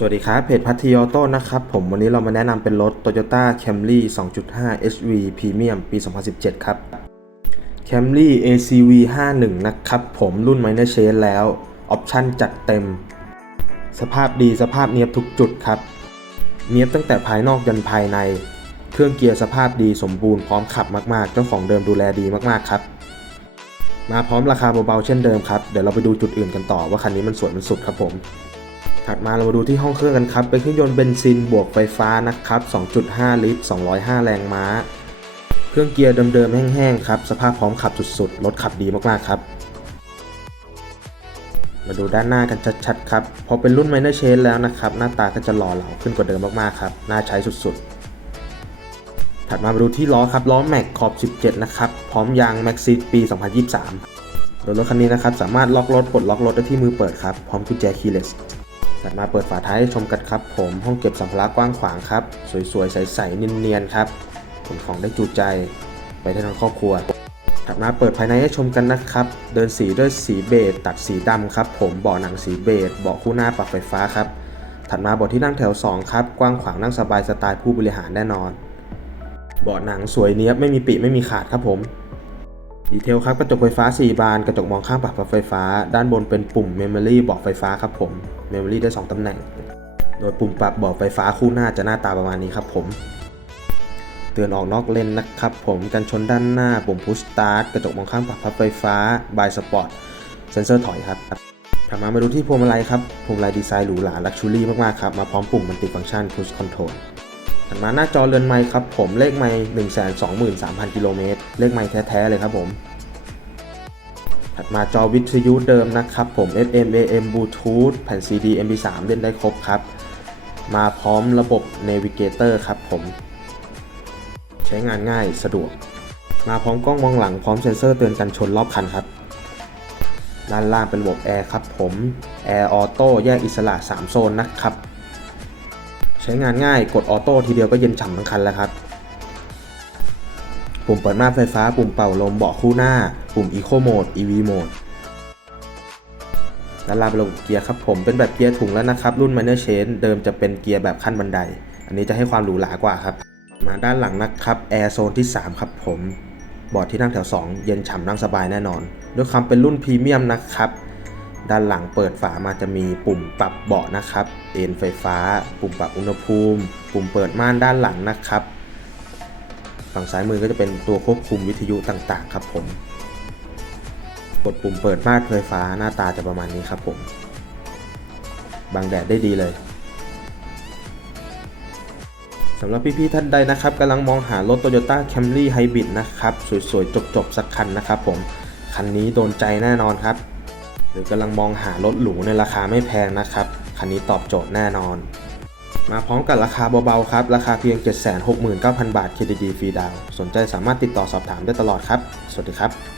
สวัสดีครับ เพจพัทยอโต้นะครับ ผมวันนี้เรามาแนะนำเป็นรถ Toyota Camry 2.5 HV Premium ปี 2017 ครับ Camry ACV 51 นะครับ ผมรุ่น Minor Change แล้ว ออปชั่นจัดเต็ม สภาพดีสภาพเนียบทุกจุดครับ เนียบตั้งแต่ภายนอกยันภายใน เครื่องเกียร์สภาพดีสมบูรณ์พร้อมขับมากๆ เจ้าของเดิมดูแลดีมากๆครับ มาพร้อมราคาเบาๆเช่นเดิมครับ เดี๋ยวเราไปดูจุดอื่นกันต่อว่าคันนี้มันสวยมันสุดครับผม ถัดมาเรามาดูที่ห้องเครื่องกันครับ เป็นเครื่องยนต์เบนซินบวกไฟฟ้านะครับ 2.5 ลิตร 205 แรงม้า เครื่องเกียร์เดิมๆแห้งๆครับ สภาพพร้อมขับสุดๆ รถขับดีมากๆครับ มาดูด้านหน้ากันชัดๆครับ พอเป็นรุ่น Minor Change แล้วนะครับ หน้าตาก็จะหล่อเหลาขึ้นกว่าเดิมมากๆครับ น่าใช้สุดๆถัดมามาดูที่ล้อครับล้อแม็กขอบ 17 นะครับ พร้อมยาง Max Seat ปี 2023โดยรถคันนี้นะครับ สามารถล็อกรถปลดล็อกรถได้ที่มือเปิดครับ พร้อมกุญแจ keyless ถัดมาเปิดฝาท้ายให้ชมกันครับ ผมห้องเก็บสัมภาระกว้างขวางครับ สวยๆ ใสๆเนียนๆครับขนของได้จูใจไปได้ทั้งครอบครัวถัดมาเปิดภายในให้ชมกันนะครับ เดินสีด้วยสีเบจตัดสีดำครับ ผมเบาะหนังสีเบจเบาะคู่หน้าปรับไฟฟ้าครับถัดมาเบาะที่นั่งแถว 2 ครับ กว้างขวางนั่งสบายสไตล์ผู้บริหารแน่นอน เบาะหนังสวยเนี้ยบไม่มีปิไม่มีขาดครับผม ดีเทลครับกระจกไฟฟ้า 4 บาน กระจกมองข้างปรับไฟฟ้า ด้านบนเป็นปุ่ม Memory บอกไฟฟ้าครับผม Memory ได้ 2ตำแหน่ง โดยปุ่มปรับบอกไฟฟ้าคู่หน้าจะหน้าตาประมาณนี้ครับผม เตือนออกนอกเลนนะครับผมกันชนด้านหน้าปุ่ม Push Start กระจกมองข้างปรับพับไฟฟ้า By Sport เซนเซอร์ถอยครับถัดมามาดูที่พวงมาลัยครับพวงมาลัยดีไซน์หรูหราลักชูรี่มากๆครับ มาพร้อมปุ่ม Multi Function Push Control ถัดมาหน้าจอเรือนไมค์ครับผมเลขไมค์123,000กิโลเมตรเลขไมค์แท้ๆเลยครับผม ถัดมาจอวิทยุเดิมนะครับผม FM AM Bluetooth แผ่น CD MP3 เล่นได้ครบครับ มาพร้อมระบบ Navigator ครับผม ใช้งานง่ายสะดวก มาพร้อมกล้องมองหลังพร้อมเซ็นเซอร์เตือนกันชนรอบคันครับด้านล่างเป็นระบบแอร์ครับผมแอร์ออโต้แยกอิสระ 3 โซนนะครับ ช้งานง่ายกดออโต้ทีเดียวก็เย็นฉ่ำทั้งคันแล้วครับ ปุ่มเปิดม่านไฟฟ้า ปุ่มเป่าลมเบาะคู่หน้า ปุ่ม Eco Mode EV Mode ด้านล่างเป็นระบบเกียร์ครับผมเป็นแบบเกียร์ถุงแล้วนะครับ รุ่น Minor Change เดิมจะเป็นเกียร์แบบขั้นบันได อันนี้จะให้ความหรูหรากว่าครับ มาด้านหลังนะครับแอร์โซนที่ 3 ครับผมบอร์ดที่นั่งแถว 2 เย็นฉ่ำนั่งสบายแน่นอน ด้วยความเป็นรุ่นพรีเมียมนะครับ ด้านหลังเปิดฝามาจะมีปุ่มปรับเบาะนะครับ เอนไฟฟ้า ปุ่มปรับอุณหภูมิ ปุ่มเปิดม่านด้านหลังนะครับ ฝั่งซ้ายมือก็จะเป็นตัวควบคุมวิทยุต่างๆ ครับผม กดปุ่มเปิดม่านไฟฟ้าหน้าตาจะประมาณนี้ครับผม บังแดดได้ดีเลยสำหรับพี่ๆท่านใดนะครับกำลังมองหารถ Toyota Camry Hybrid นะครับ สวยๆ จบๆ สักคันนะครับผม คันนี้โดนใจแน่นอนครับ หรือกำลังมองหารถหรูในราคาไม่แพงนะครับ คันนี้ตอบโจทย์แน่นอน มาพร้อมกับราคาเบาๆครับ ราคาเพียง 769,000 บาท KDD ฟรีดาว สนใจสามารถติดต่อสอบถามได้ตลอดครับ สวัสดีครับ